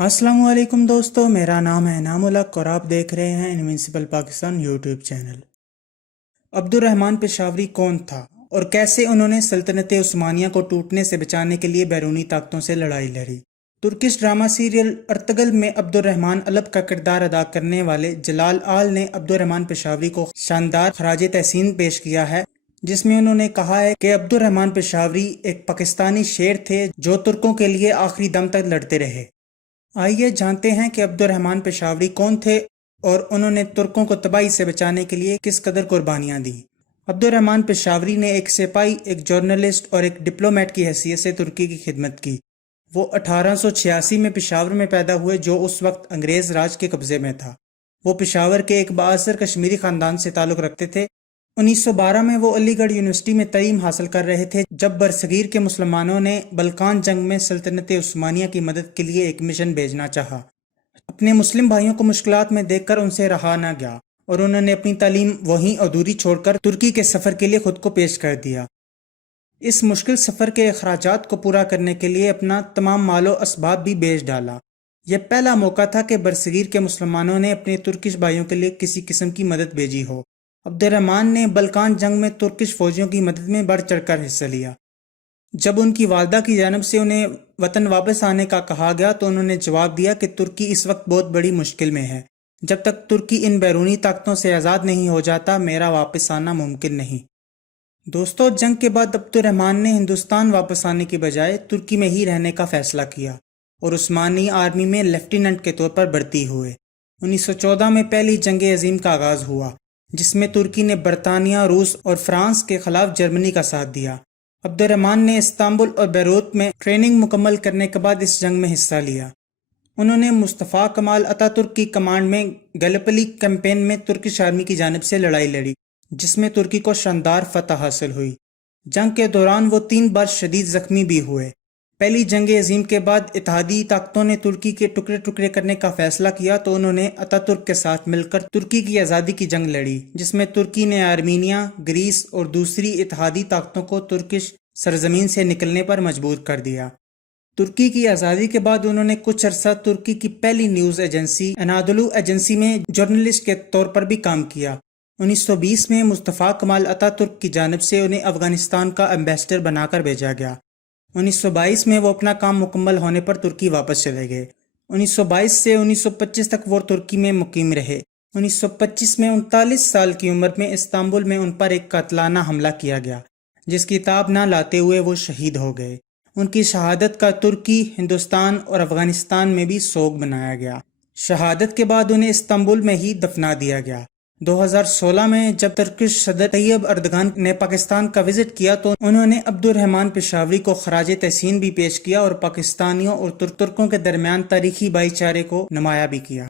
السلام علیکم دوستو، میرا نام ہے انعام الحق اور آپ دیکھ رہے ہیں انوینسیبل پاکستان یوٹیوب چینل۔ عبد الرحمن پشاوری کون تھا اور کیسے انہوں نے سلطنت عثمانیہ کو ٹوٹنے سے بچانے کے لیے بیرونی طاقتوں سے لڑائی لڑی؟ ترکش ڈرامہ سیریل ارطغرل میں عبد الرحمن الب کا کردار ادا کرنے والے جلال آل نے عبد الرحمن پشاوری کو شاندار خراج تحسین پیش کیا ہے، جس میں انہوں نے کہا ہے کہ عبد الرحمن پشاوری ایک پاکستانی شیر تھے جو ترکوں کے لیے آخری دم تک لڑتے رہے۔ آئیے جانتے ہیں کہ عبد الرحمن پشاوری کون تھے اور انہوں نے ترکوں کو تباہی سے بچانے کے لیے کس قدر قربانیاں دی۔ عبد الرحمن پشاوری نے ایک سپاہی، ایک جرنلسٹ اور ایک ڈپلومیٹ کی حیثیت سے ترکی کی خدمت کی۔ وہ 1886 میں پشاور میں پیدا ہوئے، جو اس وقت انگریز راج کے قبضے میں تھا۔ وہ پشاور کے ایک بااثر کشمیری خاندان سے تعلق رکھتے تھے۔ 1912 میں وہ علی گڑھ یونیورسٹی میں تعلیم حاصل کر رہے تھے جب برصغیر کے مسلمانوں نے بلقان جنگ میں سلطنت عثمانیہ کی مدد کے لیے ایک مشن بھیجنا چاہا۔ اپنے مسلم بھائیوں کو مشکلات میں دیکھ کر ان سے رہا نہ گیا اور انہوں نے اپنی تعلیم وہیں ادھوری چھوڑ کر ترکی کے سفر کے لیے خود کو پیش کر دیا۔ اس مشکل سفر کے اخراجات کو پورا کرنے کے لیے اپنا تمام مال و اسباب بھی بیچ ڈالا۔ یہ پہلا موقع تھا کہ برصغیر کے مسلمانوں نے اپنے ترکش بھائیوں کے لیے کسی قسم کی مدد بھیجی ہو۔ عبد الرحمن نے بلقان جنگ میں ترکش فوجیوں کی مدد میں بڑھ چڑھ کر حصہ لیا۔ جب ان کی والدہ کی جانب سے انہیں وطن واپس آنے کا کہا گیا تو انہوں نے جواب دیا کہ ترکی اس وقت بہت بڑی مشکل میں ہے۔ جب تک ترکی ان بیرونی طاقتوں سے آزاد نہیں ہو جاتا، میرا واپس آنا ممکن نہیں۔ دوستو، جنگ کے بعد عبد الرحمن نے ہندوستان واپس آنے کی بجائے ترکی میں ہی رہنے کا فیصلہ کیا اور عثمانی آرمی میں لیفٹیننٹ کے طور پر بھرتی ہوئے۔ 1914 میں پہلی جنگ عظیم کا آغاز ہوا، جس میں ترکی نے برطانیہ، روس اور فرانس کے خلاف جرمنی کا ساتھ دیا۔ عبد الرحمن نے استنبول اور بیروت میں ٹریننگ مکمل کرنے کے بعد اس جنگ میں حصہ لیا۔ انہوں نے مصطفیٰ کمال اتا ترک کی کمانڈ میں گیلپلی کیمپین میں ترکش آرمی کی جانب سے لڑائی لڑی، جس میں ترکی کو شاندار فتح حاصل ہوئی۔ جنگ کے دوران وہ 3 بار شدید زخمی بھی ہوئے۔ پہلی جنگ عظیم کے بعد اتحادی طاقتوں نے ترکی کے ٹکڑے ٹکڑے کرنے کا فیصلہ کیا تو انہوں نے اتا ترک کے ساتھ مل کر ترکی کی آزادی کی جنگ لڑی، جس میں ترکی نے آرمینیا، گریس اور دوسری اتحادی طاقتوں کو ترکش سرزمین سے نکلنے پر مجبور کر دیا۔ ترکی کی آزادی کے بعد انہوں نے کچھ عرصہ ترکی کی پہلی نیوز ایجنسی انادولو ایجنسی میں جرنلسٹ کے طور پر بھی کام کیا۔ 1920 میں مصطفیٰ کمال اتا ترک کی جانب سے انہیں افغانستان کا ایمبیسڈر بنا کر بھیجا گیا۔ 1922 میں وہ اپنا کام مکمل ہونے پر ترکی واپس چلے گئے۔ 1922 سے 1925 تک وہ ترکی میں مقیم رہے۔ 1925 میں 39 سال کی عمر میں استنبول میں ان پر ایک قاتلانہ حملہ کیا گیا، جس کی تاب نہ لاتے ہوئے وہ شہید ہو گئے۔ ان کی شہادت کا ترکی، ہندوستان اور افغانستان میں بھی سوگ منایا گیا۔ شہادت کے بعد انہیں استنبول میں ہی دفنا دیا گیا۔ 2016 میں جب ترکش صدر طیب اردگان نے پاکستان کا وزٹ کیا تو انہوں نے عبد الرحمن پشاوری کو خراج تحسین بھی پیش کیا اور پاکستانیوں اور ترکوں کے درمیان تاریخی بھائی چارے کو نمایاں بھی کیا۔